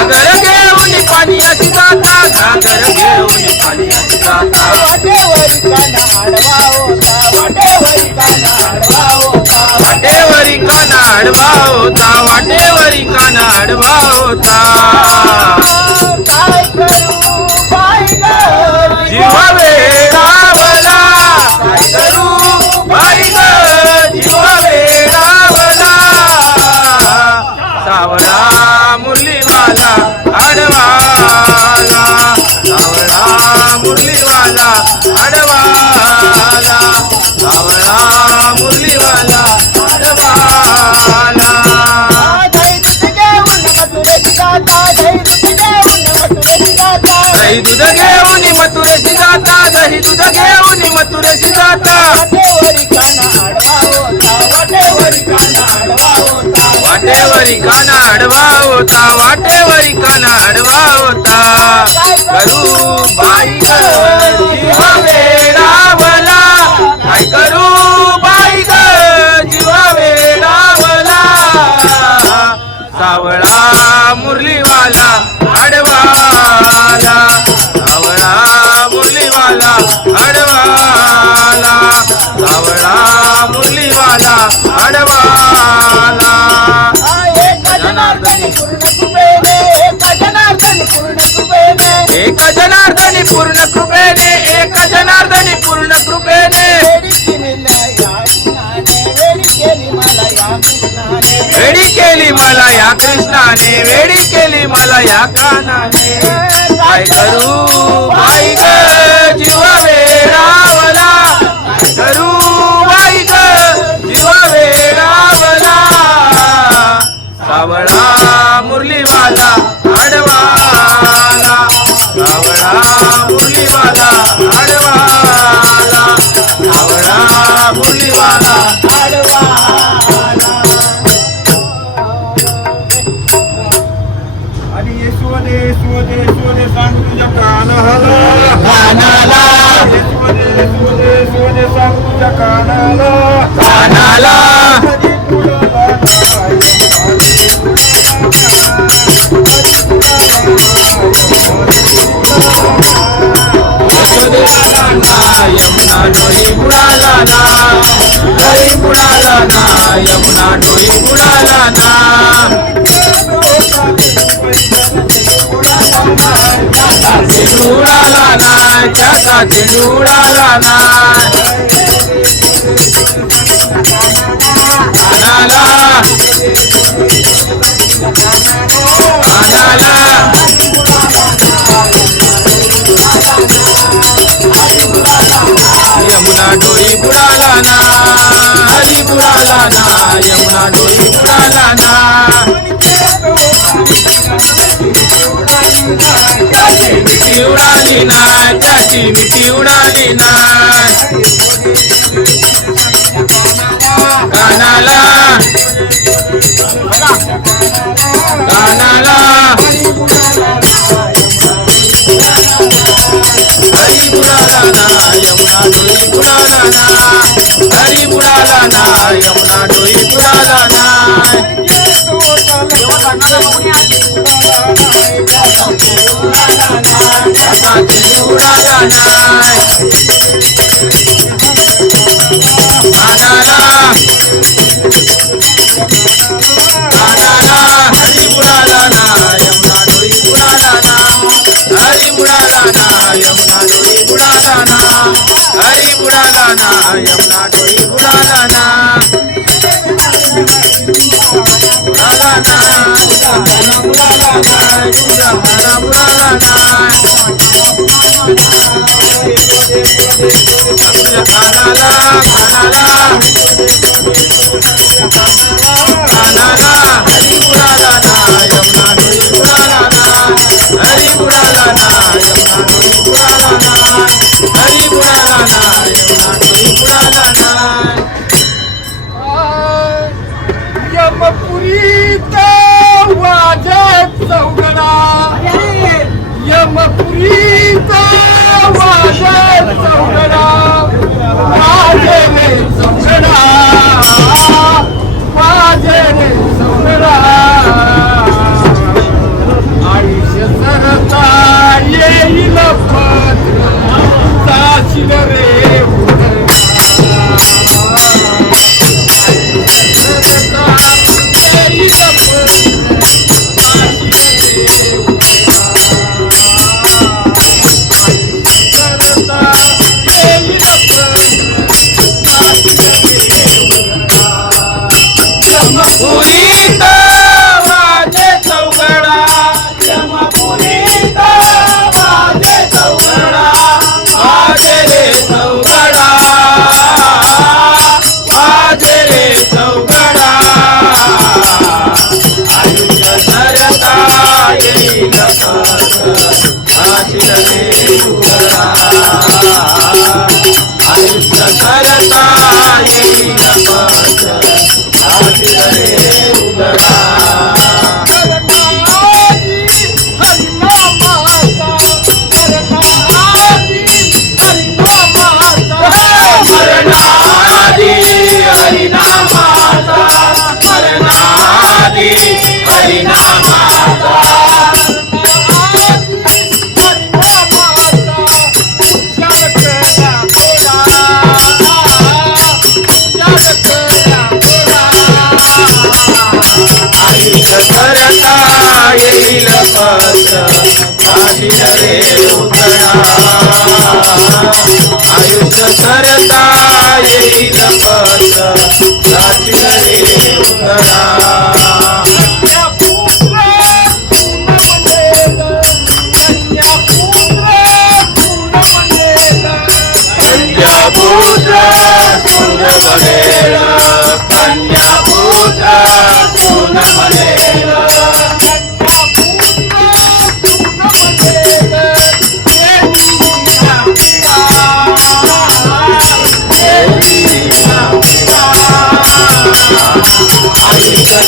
जाता घागर घेऊन पाण्याची जाता घागर घेऊन पाण्याची जाता वाटेवरी काना आडवा होता जाता वाटेवरी काना आडवा होता वाटेवरी काना आडवा होता. करू बाई वेडी केली मला या कृष्णाने वेडी केली मला या कानाने. काय करू? बाई ग जीव वेळावला काय करू? बाई ग जीव वेळावला सावळा मुरली माझा आडवाला. सावळा मुरली माझा आडवा डोई ना यमुना डोळी बुडाला ना. चेंडू उडाला ना त्याचा चेंडू उडाला ना. हरी बुडाला यमुना डोई बुडाला ना त्याची मिठी उडाली ना त्याची मिठी उडाली ना कानाला हरी बुडाला ना यमुना डोई बुडाला ना हरी बुडाला ना Yamuna, Yamuna, Koi Kulalana. Kulalana, Kulalana, Kulalana, Kulalana, Kulalana. Kulalana, Kulalana, Kulalana.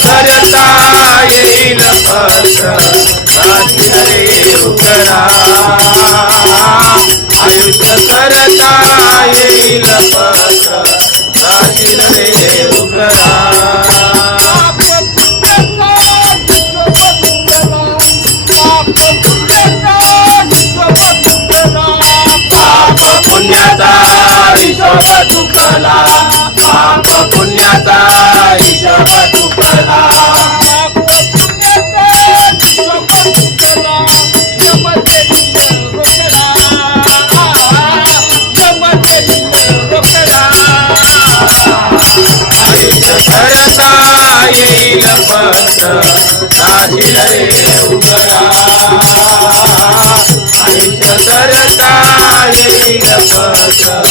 करता येईल फक्त देव करा आयुष्य करता येईल फक्त देव करा पुण्याचा हिशोब रे उतरा आणि चतरता रे